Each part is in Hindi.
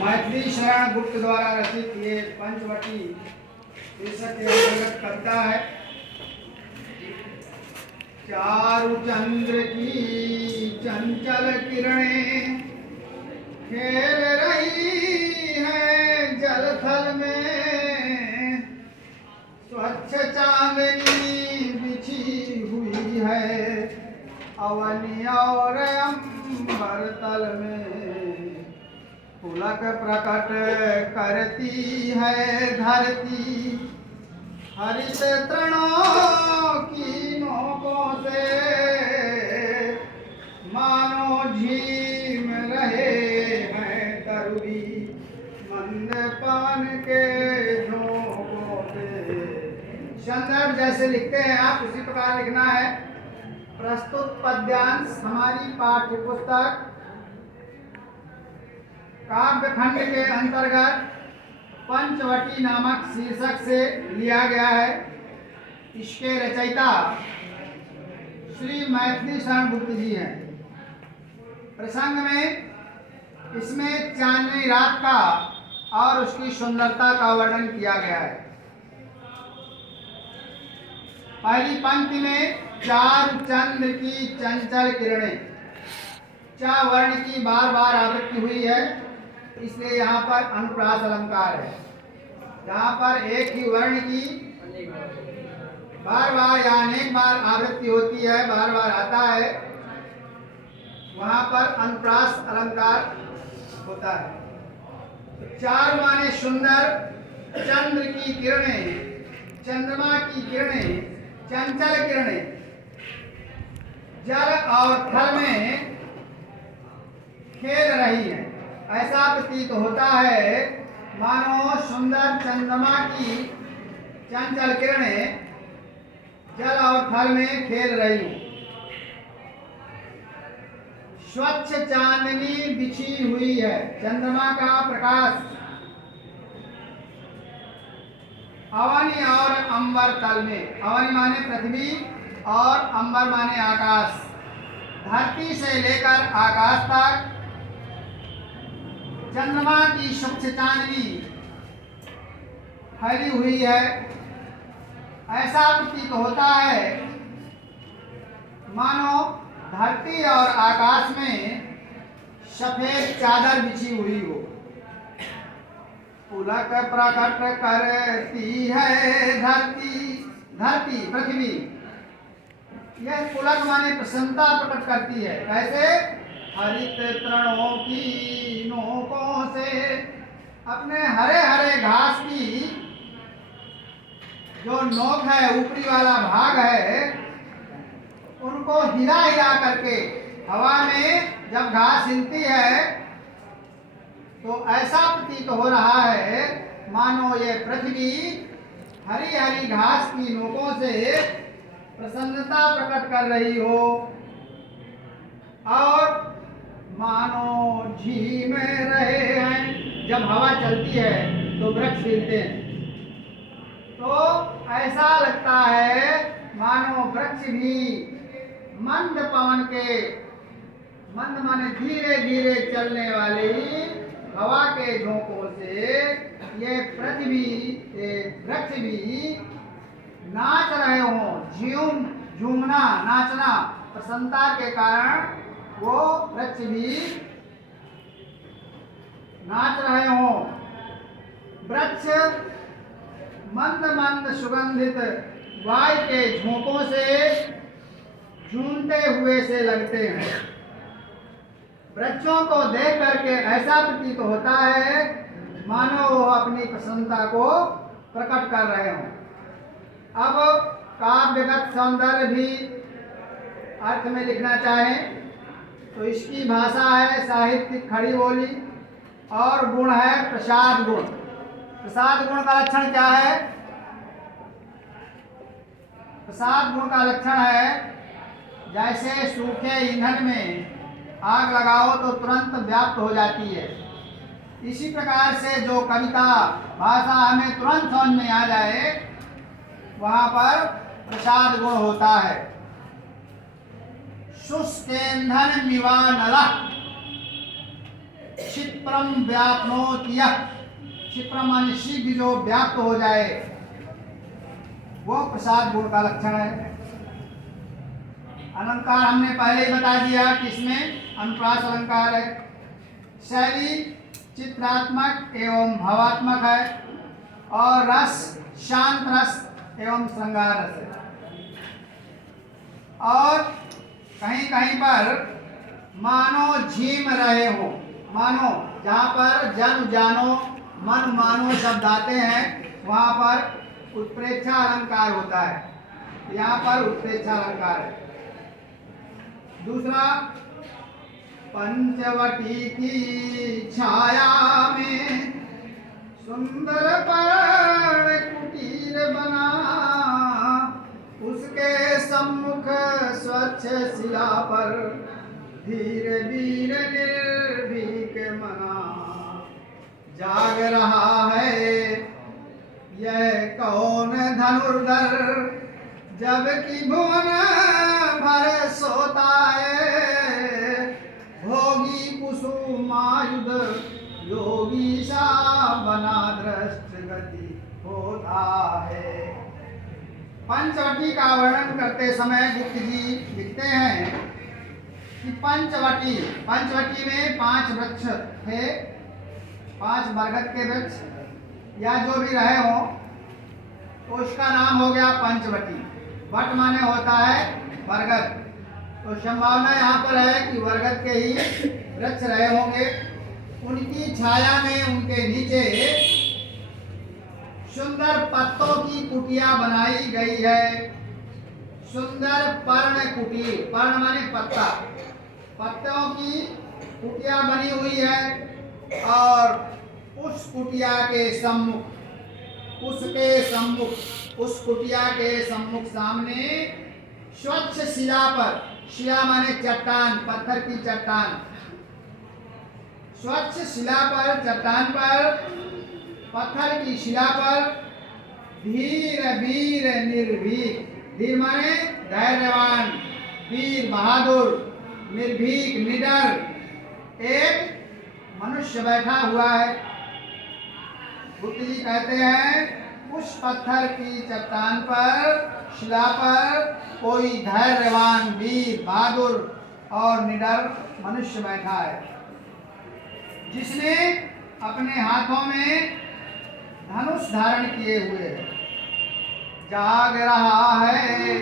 मैथिली शरण गुप्त द्वारा रचित ये पंचवटी शीर्षक के अंतर्गत कविता है। चारु चंद्र की चंचल किरणें खेल रही हैं जल थल में, स्वच्छ चांदनी बिछी हुई है अवनी और अंबर तल में, पुलक प्रकट करती है धरती हरित तृणों की नोकों से, मानो झीम रहे हैं तरुणी मंद पान के झोंकों से। संदर्भ जैसे लिखते हैं आप उसी प्रकार लिखना है। प्रस्तुत पद्यांश हमारी पाठ्य पुस्तक काव्यखंड के अंतर्गत पंचवटी नामक शीर्षक से लिया गया है। इसके रचयिता श्री मैथिली शरण गुप्त जी हैं। प्रसंग में इसमें चांदनी रात का और उसकी सुंदरता का वर्णन किया गया है। पहली पंक्ति में चारु चंद्र की चंचल किरणें, चा वर्ण की बार बार आवृत्ति हुई है, इसलिए यहाँ पर अनुप्रास अलंकार है। जहाँ पर एक ही वर्ण की बार बार या अनेक बार आवृत्ति होती है, बार बार आता है, वहाँ पर अनुप्रास अलंकार होता है। तो चार माने सुंदर, चंद्र की किरणें, चंद्रमा की किरणें, चंचल किरणें जल और थल में खेल रही हैं। ऐसा प्रतीत होता है मानो सुंदर चंद्रमा की चंचल किरणें जल और थल में खेल रही हूं। स्वच्छ चांदनी बिछी हुई है, चंद्रमा का प्रकाश अवनी और अंबर तल में, अवनी माने पृथ्वी और अंबर माने आकाश, धरती से लेकर आकाश तक चंद्रमा की स्वच्छ चांदनी फैली हुई है। ऐसा प्रतीत होता है मानो धरती और आकाश में सफेद चादर बिछी हुई हो। पुलक प्रकट करती है धरती पृथ्वी, यह पुलक माने प्रसन्नता प्रकट करती है। कैसे? हरित तृणों की नोकों से, अपने हरे हरे घास की जो नोक है, ऊपरी वाला भाग है, उनको हिला हिला करके हवा में जब घास हिलती है तो ऐसा प्रतीत हो रहा है मानो ये पृथ्वी हरी हरी घास की नोकों से प्रसन्नता प्रकट कर रही हो, और मानो झीम रहे हैं। जब हवा चलती है तो वृक्ष हिलते हैं, तो ऐसा लगता है मानो वृक्ष भी मंद पवन के, मंद माने धीरे धीरे चलने वाली हवा के झोंकों से ये पृथ्वी, ये वृक्ष भी नाच रहे हों। झूमना, नाचना, प्रसन्नता के कारण वो वृक्ष भी नाच रहे हों। वृक्ष मंद मंद सुगंधित वायु के झोंकों से झूमते हुए से लगते हैं। वृक्षों को देख करके ऐसा प्रतीत होता है मानो वो अपनी प्रसन्नता को प्रकट कर रहे हों। अब काव्यगत सौंदर्य भी अर्थ में लिखना चाहें तो इसकी भाषा है साहित्यिक खड़ी बोली, और गुण है प्रसाद गुण। प्रसाद गुण का लक्षण क्या है? प्रसाद गुण का लक्षण है जैसे सूखे ईंधन में आग लगाओ तो तुरंत व्याप्त हो जाती है, इसी प्रकार से जो कविता भाषा हमें तुरंत समझ में आ जाए वहाँ पर प्रसाद गुण होता है। शुष्केंधन मिवानल, क्षिप्रम व्याप्नोति यः, क्षिप्रम माने शीघ्र जो व्याप्त हो जाए, वो प्रसाद गुण का लक्षण है। अलंकार हमने पहले ही बता दिया कि इसमें अनुप्रास अलंकार है। शैली चित्रात्मक एवं भावात्मक है और रस शांत रस एवं श्रृंगार रस है। और कहीं कहीं पर मानो झीम रहे हो, मानो जहाँ पर जन जानो मन मानो शब्द आते हैं वहाँ पर उत्प्रेक्षा अलंकार होता है, यहाँ पर उत्प्रेक्षा अलंकार है। दूसरा, पंचवटी की छाया में सुंदर पर्ण कुटीर बना, उसके सम्मुख स्वच्छ शिला पर धीरे धीरे निर्भीक मना। जाग रहा है यह कौन धनुर्धर, जबकि भुवन भर सोता है, भोगी कुसुमायुध योगी सा बना दृष्ट गति होता है। पंचवटी का वर्णन करते समय गुप्त जी लिखते हैं कि पंचवटी, पंचवटी में 5 वृक्ष थे, 5 बरगद के वृक्ष या जो भी रहे हो, तो उसका नाम हो गया पंचवटी। वट माने होता है बरगद, तो संभावना यहाँ पर है कि बरगद के ही वृक्ष रहे होंगे। उनकी छाया में उनके नीचे सुंदर पत्तों की कुटिया बनाई गई है। सुंदर पर्ण कुटी, पर्ण माने पत्ता, पत्तों की कुटिया बनी हुई है और उस कुटिया के सम्मुख, उसके सम्मुख, उस कुटिया के सम्मुख सामने स्वच्छ शिला पर, शिला माने चट्टान, पत्थर की चट्टान, स्वच्छ शिला पर, चट्टान पर, पत्थर की शिला पर धीर वीर निर्भीक, धीर माने धैर्यवान, वीर बहादुर, निर्भीक निडर एक मनुष्य बैठा हुआ है। बुद्ध जी कहते हैं उस पत्थर की चट्टान पर, शिला पर कोई धैर्यवान, वीर, बहादुर और निडर मनुष्य बैठा है, जिसने अपने हाथों में धनुष धारण किए हुए है। जाग रहा है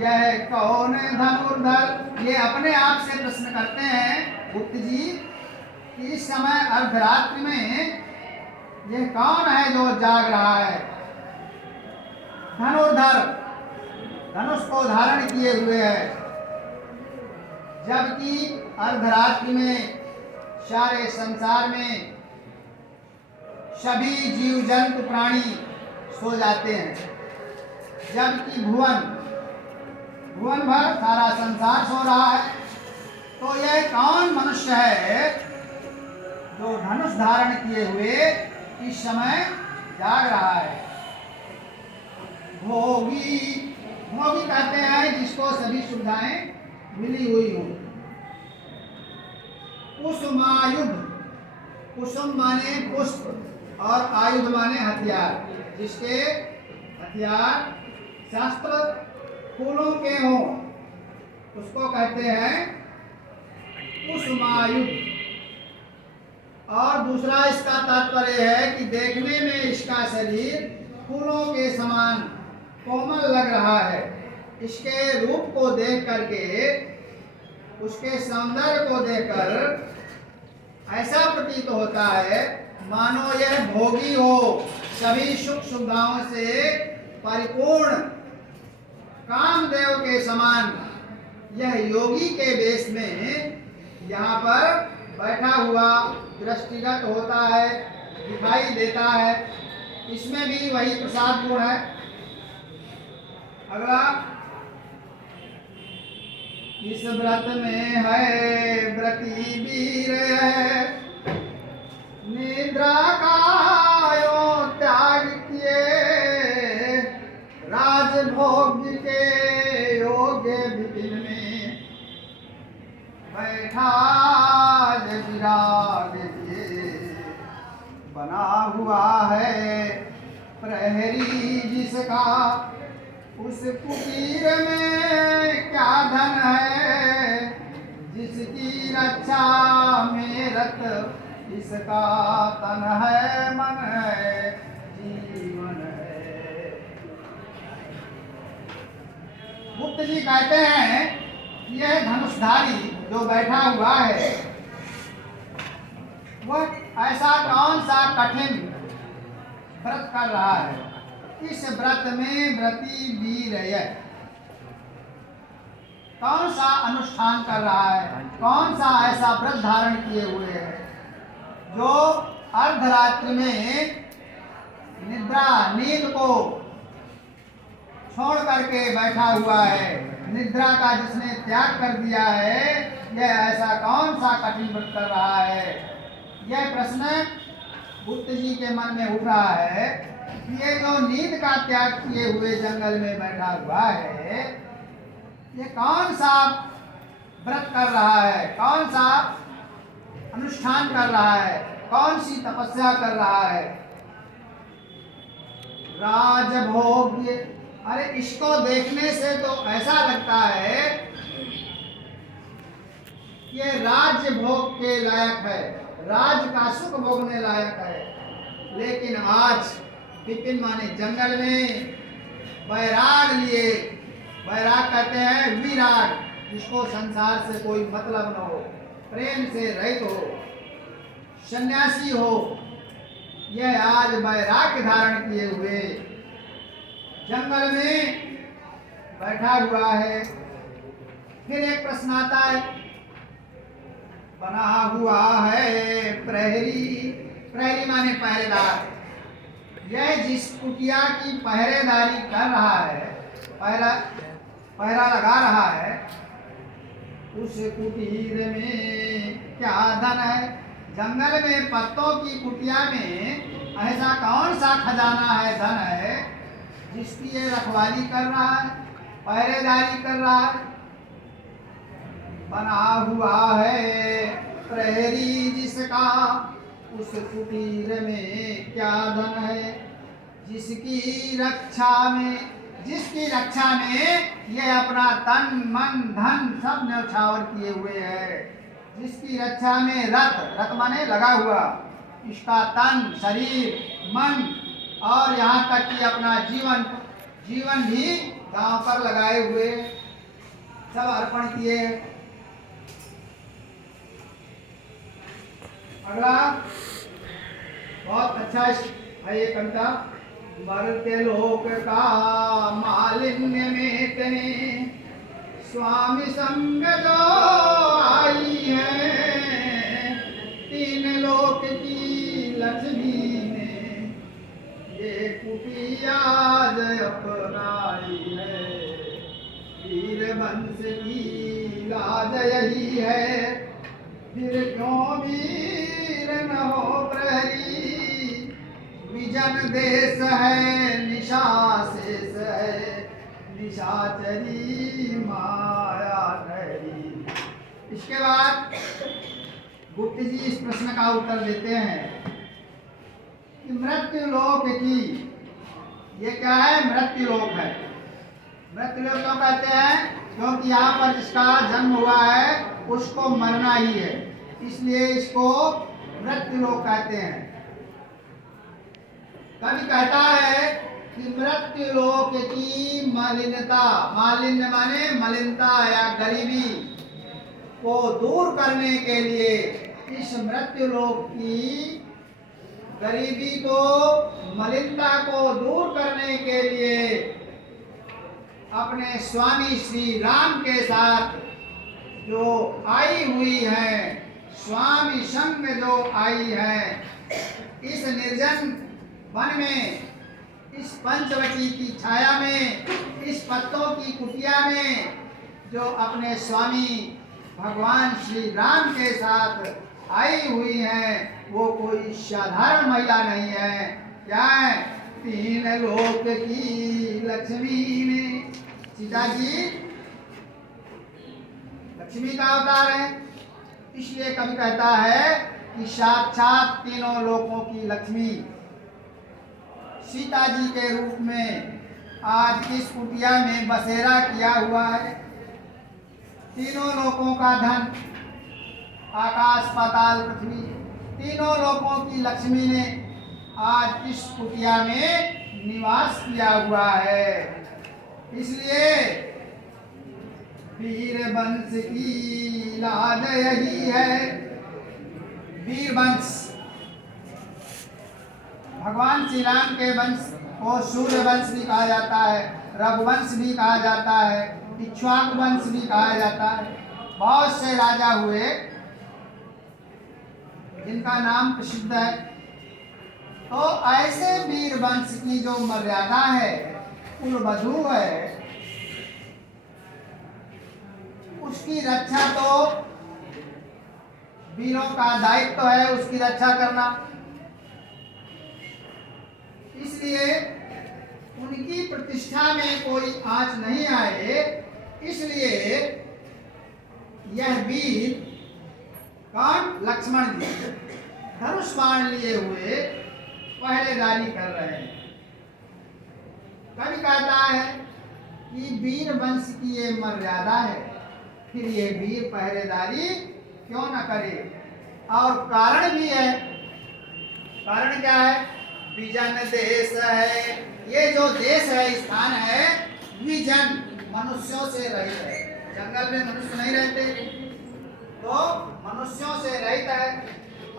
यह कौन धनुर्धर, ये अपने आप से प्रश्न करते हैं गुप्त जी कि इस समय अर्धरात्रि में यह कौन है जो जाग रहा है। धनुर्धर, धनुष को धारण किए हुए है, जबकि अर्धरात्रि में सारे संसार में सभी जीव जंतु प्राणी सो जाते हैं, जबकि भुवन भर सारा संसार सो रहा है। तो यह कौन मनुष्य है जो धनुष धारण किए हुए इस समय जाग रहा है। भोगी, भोगी कहते हैं जिसको सभी सुविधाएं मिली हुई हो। कुसुमायुध, कुसुम माने पुष्प और आयुध माने हथियार, जिसके हथियार शास्त्र फूलों के हों उसको कहते हैं कुसुमायुध। और दूसरा इसका तात्पर्य है कि देखने में इसका शरीर फूलों के समान कोमल लग रहा है। इसके रूप को देख करके, उसके सौंदर्य को देखकर ऐसा प्रतीत होता है मानो यह भोगी हो, सभी सुख सुविधाओं से परिपूर्ण, कामदेव के समान यह योगी के वेश में यहाँ पर बैठा हुआ दृष्टिगत होता है, दिखाई देता है। इसमें भी वही प्रसाद गुण है। अगला, इस व्रत में है व्रती वीर है, निद्रा का यो त्याग किए, राजभोग के योग्य विपिन में बैठा विराग बना हुआ है प्रहरी जिसका, उस कुटीर में क्या धन है, जिसकी रक्षा में रत, इसका तन है मन है जीवन है। गुप्त जी कहते हैं यह धनुषधारी जो बैठा हुआ है वह ऐसा कौन सा कठिन व्रत कर रहा है, इस व्रत में व्रती वीर है, कौन सा अनुष्ठान कर रहा है, कौन सा ऐसा व्रत धारण किए हुए है जो अर्धरात्रि में निद्रा नींद को छोड़ करके बैठा हुआ है, निद्रा का जिसने त्याग कर दिया है, यह ऐसा कौन सा कठिन व्रत कर रहा है। यह प्रश्न गुप्त जी के मन में उठ रहा है कि ये जो नींद का त्याग किए हुए जंगल में बैठा हुआ है, ये कौन सा व्रत कर रहा है, कौन सा अनुष्ठान कर रहा है, कौन सी तपस्या कर रहा है। राजभोग्य, अरे इसको देखने से तो ऐसा लगता है ये राज्य भोग के लायक है, राज का सुख भोगने लायक है, लेकिन आज विपिन माने जंगल में बैराग लिए, बैराग कहते हैं विराग, जिसको संसार से कोई मतलब न हो, प्रेम से रहित हो, सन्यासी हो, यह आज बैराग धारण किए हुए जंगल में बैठा हुआ है। फिर एक प्रश्न आता है, बना हुआ है प्रहरी, प्रहरी माने पहरेदार, यह जिस कुटिया की पहरेदारी कर रहा है, पहरा लगा रहा है, उस कुटीर में क्या धन है। जंगल में पत्तों की कुटिया में ऐसा कौन सा खजाना है, धन है, जिसकी ये रखवाली कर रहा है, पहरेदारी कर रहा है। बना हुआ है प्रहरी जिसका, उस कुटीर में क्या धन है, जिसकी रक्षा में ये अपना तन मन धन सब न्यौछावर किए हुए है, जिसकी रक्षा में रत माने लगा हुआ, इसका तन शरीर मन और यहाँ तक कि अपना जीवन भी दांव पर लगाए हुए सब अर्पण किए। अगला बहुत अच्छा है ये कविता, मर्त्य लोक का मालिन्य में तेने स्वामी संग जो आई है, तीन लोक की लक्ष्मी ने ये कुटिया जय अपनाई है, वीर वंश की लाज यही है, फिर क्यों वीर न हो प्रहरी, विजन देश है निशा शेष है, निशाचरी माया ठहरी। इसके बाद गुप्त जी इस प्रश्न का उत्तर देते हैं कि मृत्यु लोक की, ये क्या है, मृत्यु लोक है। मृत्यु लोक क्यों कहते हैं, क्योंकि यहाँ पर जिसका जन्म हुआ है उसको मरना ही है, इसलिए इसको मृत्यु लोक कहते हैं। कवि कहता है कि मृत्यु लोक की मलिनता, मालिन्य माने मलिनता या गरीबी को दूर करने के लिए, इस मृत्यु लोक की गरीबी को, मलिनता को दूर करने के लिए अपने स्वामी श्री राम के साथ जो आई हुई है, स्वामी संग जो आई है, इस निर्जन वन में, इस पंचवटी की छाया में, इस पत्तों की कुटिया में जो अपने स्वामी भगवान श्री राम के साथ आई हुई है, वो कोई साधारण महिला नहीं है। क्या है, तीन लोक की लक्ष्मी ने, सीता जी लक्ष्मी का अवतार है, इसलिए कवि कहता है कि साक्षात तीनों लोकों की लक्ष्मी सीता जी के रूप में आज इस कुटिया में बसेरा किया हुआ है। तीनों लोकों का धन, आकाश पाताल पृथ्वी, तीनों लोकों की लक्ष्मी ने आज इस कुटिया में निवास किया हुआ है। इसलिए वीर वंश की लाज यही है। वीर वंश, भगवान श्री राम के वंश को सूर्य वंश भी कहा जाता है, रघुवंश भी कहा जाता है, इक्ष्वाकु वंश भी कहा जाता है। बहुत से राजा हुए जिनका नाम प्रसिद्ध है। तो ऐसे वीर वंश की जो मर्यादा है, कुलवधू है, उसकी रक्षा तो वीरों का दायित्व है, उसकी रक्षा करना। इसलिए उनकी प्रतिष्ठा में कोई आंच नहीं आए, इसलिए यह वीर कौन, लक्ष्मण जी धनुष बाण लिए हुए पहरेदारी कर रहे हैं। कवि कहता है कि वीर वंश की ये मर्यादा है, फिर ये वीर पहरेदारी क्यों न करे। और कारण भी है। कारण क्या है? विजन देश है। ये जो देश है, स्थान है, विजन, मनुष्यों से रहित है। जंगल में मनुष्य नहीं रहते, तो मनुष्यों से रहित है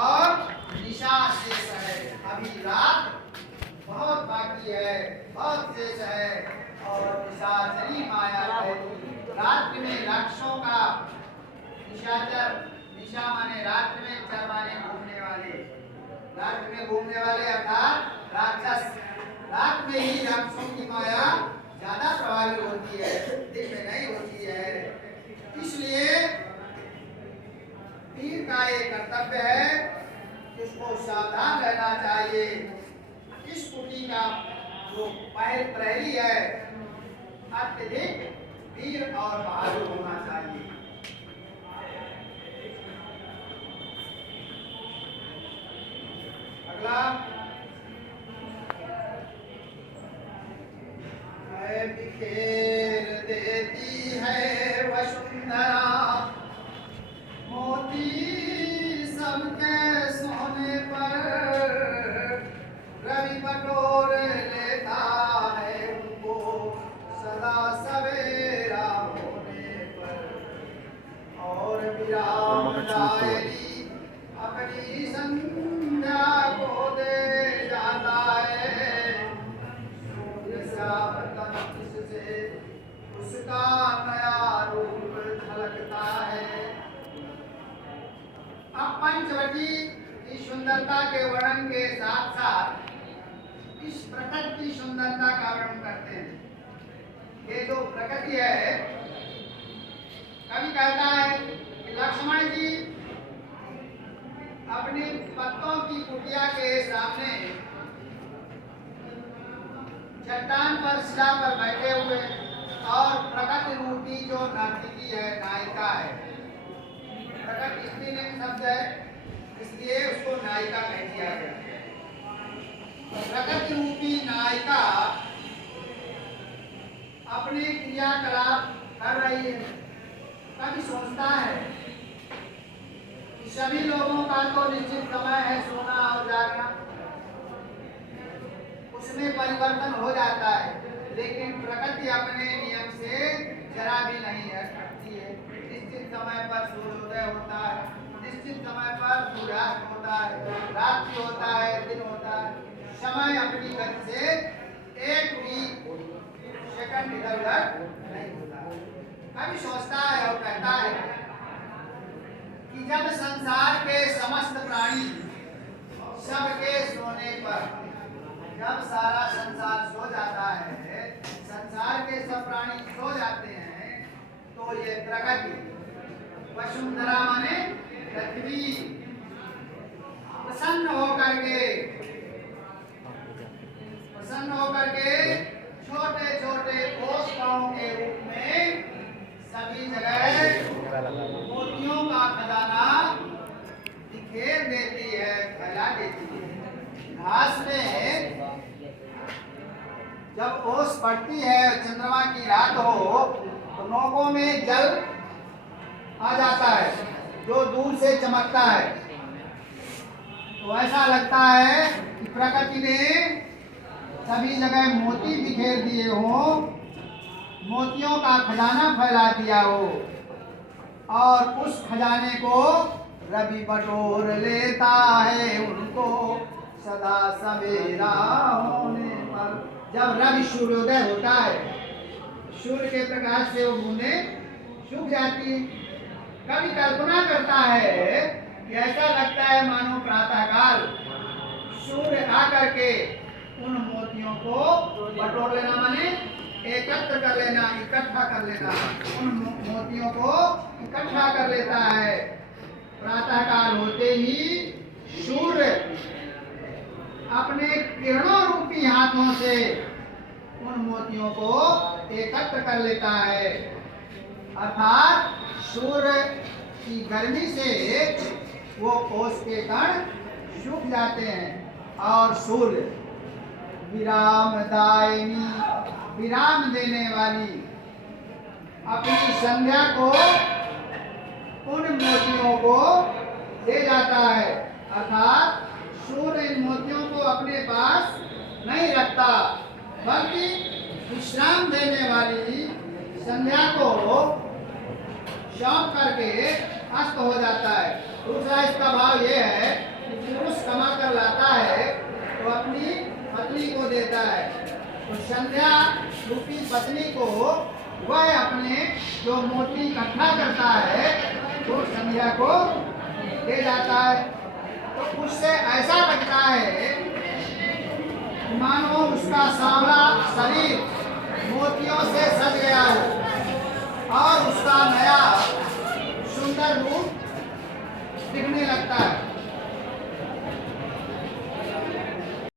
और निशा शेष है। अभी रात बहुत बाकी है, बहुत शेष है और निशाचरी माया है। रात्रि में राक्षसों का, निशाचर, निशा माने रात्रि में, चर माने घूमने वाले, रात्रि में घूमने वाले अर्थात राक्षस। रात में ही राक्षसों की माया ज्यादा प्रभावी होती है, दिन में नहीं होती है। इसलिए वीर का ये कर्तव्य है कि उसको सावधान रहना चाहिए। इस कुटी का जो प्रहरी है अत्यधिक वीर और बहादुर होना चाहिए। अगला, बिखेर देती है वसुंधरा, मोती सबके सोने पर, रवि बटोर लेता है उनको सदा सवेरा होने पर। और विराम डायरी अपनी संध्या को दे जाता है, सूर्य श्यामतन जिससे उसका नया रूप झलकता है। अब पंचवटी की सुंदरता के वर्णन के साथ साथ इस प्रकृति की सुंदरता का वर्णन करते हैं। ये जो प्रकृति है, कवि कहता है कि लक्ष्मण जी अपनी पत्तों की कुटिया के सामने चट्टान पर, शिला पर बैठे हुए और प्रकृति रूपी जो नर्तकी है, नायिका है, प्रकृति स्त्रीलिंग शब्द है इसलिए उसको नायिका कह दिया गया। प्रकृति रूपी नायिका अपने क्रियाकलाप कर रही है। कभी सोचता है कि सभी लोगों का तो निश्चित समय है सोना और जागना, उसमें परिवर्तन हो जाता है, लेकिन प्रकृति अपने नियम से जरा भी नहीं हटती है। निश्चित समय पर सूर्योदय होता है, निश्चित समय पर सूर्यास्त होता है, रात्रि होता है, दिन होता है। समय अपनी गति से एक भी सेकंड इधर उधर नहीं होता। कभी सोचता है और कहता है कि जब संसार के समस्त प्राणी सबके सोने पर, जब सारा संसार सो जाता है, संसार के सब प्राणी सो जाते हैं, तो ये प्रकृति, वसुंधरा माने पृथ्वी, प्रसन्न होकर के छोटे छोटे कोशिकाओं के रूप में सभी जगह मोतियों का खजाना बिखेर देती फैला देती है। घास में जब ओस पड़ती है, चंद्रमा की रात हो, तो नोकों में जल आ जाता है जो दूर से चमकता है। तो ऐसा लगता है कि प्रकृति ने सभी जगह मोती बिखेर दिए हो, मोतियों का खजाना फैला दिया हो, और उस खजाने को रवि बटोर लेता है उनको सदा सवेरा होने पर। जब रवि सूर्योदय होता है, सूर्य के प्रकाश से वो बूंदें सूख जाती। कभी कल्पना करता है कि ऐसा लगता है मानो प्रातःकाल सूर्य आकर के उन मोतियों को बटोर लेना, माने एकत्र कर लेना, इकट्ठा कर लेना, उन मोतियों को इकट्ठा कर लेता है। प्रातःकाल होते ही सूर्य अपने किरणों रूपी हाथों से उन मोतियों को एकत्र कर लेता है। अर्थात सूर्य की गर्मी से वो ओस के कण सूख जाते हैं और सूर्य विराम दायिनी, विराम देने वाली अपनी संध्या को उन मोतियों को दे जाता है। अर्थात सूर्य इन मोतियों को अपने पास नहीं रखता, बल्कि विश्राम देने वाली संध्या को सौंप करके अस्त हो जाता है। दूसरा इसका भाव यह है कि पुरुष कमा कर लाता है तो अपनी पत्नी को देता है, तो संध्या रूपी पत्नी को वह अपने जो मोती इकट्ठा करता है वो संध्या को दे जाता है। तो उससे ऐसा लगता है मानो उसका सांवला शरीर मोतियों से सज गया हो और उसका नया सुंदर रूप दिखने लगता है।